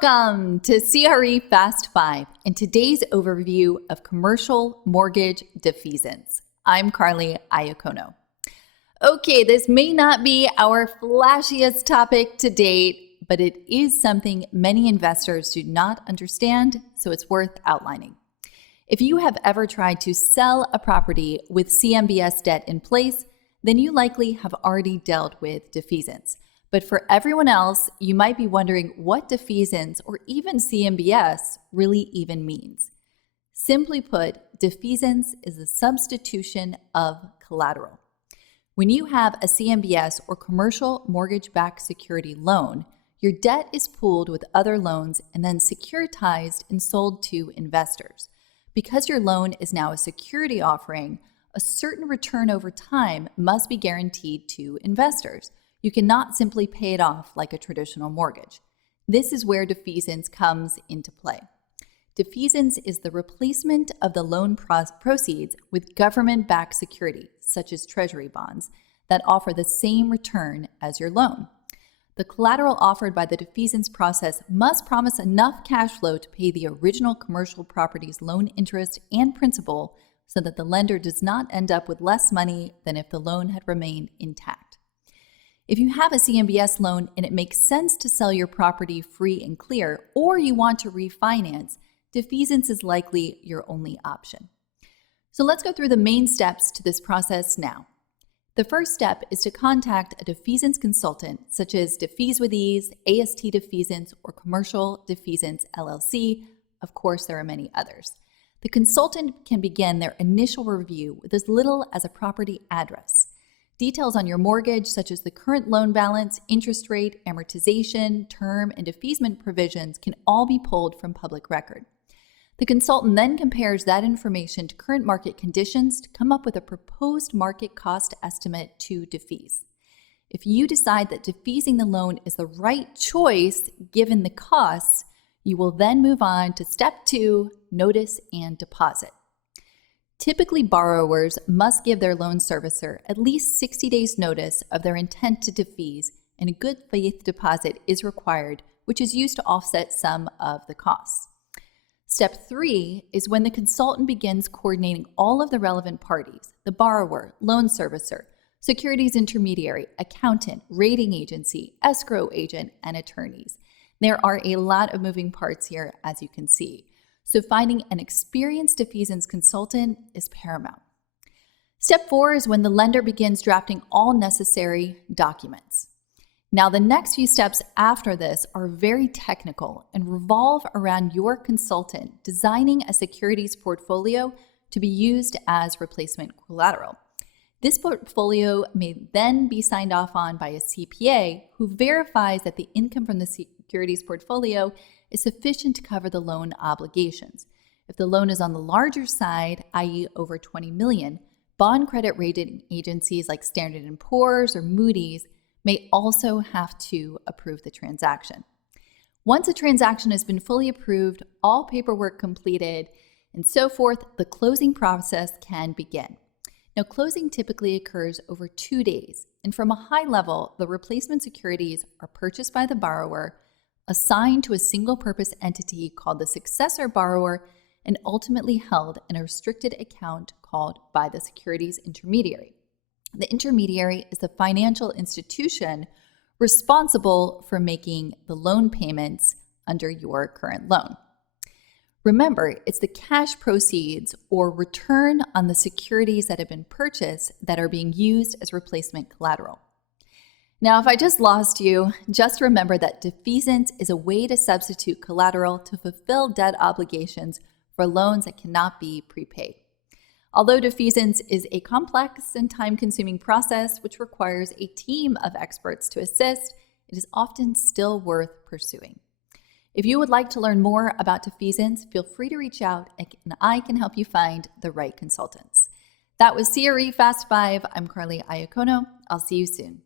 Welcome to CRE Fast 5 and today's overview of commercial mortgage defeasance. I'm Carly Iacono. Okay, this may not be our flashiest topic to date, but it is something many investors do not understand, so it's worth outlining. If you have ever tried to sell a property with CMBS debt in place, then you likely have already dealt with defeasance. But for everyone else, you might be wondering what defeasance or even CMBS really even means. Simply put, defeasance is a substitution of collateral. When you have a CMBS or commercial mortgage-backed security loan, your debt is pooled with other loans and then securitized and sold to investors. Because your loan is now a security offering, a certain return over time must be guaranteed to investors. You cannot simply pay it off like a traditional mortgage. This is where defeasance comes into play. Defeasance is the replacement of the loan proceeds with government-backed security, such as treasury bonds, that offer the same return as your loan. The collateral offered by the defeasance process must promise enough cash flow to pay the original commercial property's loan interest and principal so that the lender does not end up with less money than if the loan had remained intact. If you have a CMBS loan and it makes sense to sell your property free and clear, or you want to refinance, defeasance is likely your only option. So let's go through the main steps to this process now. The first step is to contact a defeasance consultant, such as Defease with Ease, AST Defeasance, or Commercial Defeasance LLC. Of course, there are many others. The consultant can begin their initial review with as little as a property address. Details on your mortgage, such as the current loan balance, interest rate, amortization, term, and defeasance provisions, can all be pulled from public record. The consultant then compares that information to current market conditions to come up with a proposed market cost estimate to defease. If you decide that defeasing the loan is the right choice given the costs, you will then move on to step 2, notice and deposit. Typically, borrowers must give their loan servicer at least 60 days notice of their intent to defease, and a good faith deposit is required, which is used to offset some of the costs. Step 3 is when the consultant begins coordinating all of the relevant parties: the borrower, loan servicer, securities intermediary, accountant, rating agency, escrow agent, and attorneys. There are a lot of moving parts here, as you can see. So finding an experienced defeasance consultant is paramount. Step 4 is when the lender begins drafting all necessary documents. Now, the next few steps after this are very technical and revolve around your consultant designing a securities portfolio to be used as replacement collateral. This portfolio may then be signed off on by a CPA who verifies that the income from the securities portfolio is sufficient to cover the loan obligations. If the loan is on the larger side, i.e. over $20 million, bond credit rating agencies like Standard & Poor's or Moody's may also have to approve the transaction. Once a transaction has been fully approved, all paperwork completed, and so forth, the closing process can begin. Now, closing typically occurs over 2 days, and from a high level, the replacement securities are purchased by the borrower, assigned to a single-purpose entity called the successor borrower, and ultimately held in a restricted account called by the securities intermediary. The intermediary is the financial institution responsible for making the loan payments under your current loan. Remember, it's the cash proceeds or return on the securities that have been purchased that are being used as replacement collateral. Now, if I just lost you, just remember that defeasance is a way to substitute collateral to fulfill debt obligations for loans that cannot be prepaid. Although defeasance is a complex and time-consuming process which requires a team of experts to assist, it is often still worth pursuing. If you would like to learn more about defeasance, feel free to reach out and I can help you find the right consultants. That was CRE Fast 5. I'm Carly Iacono. I'll see you soon.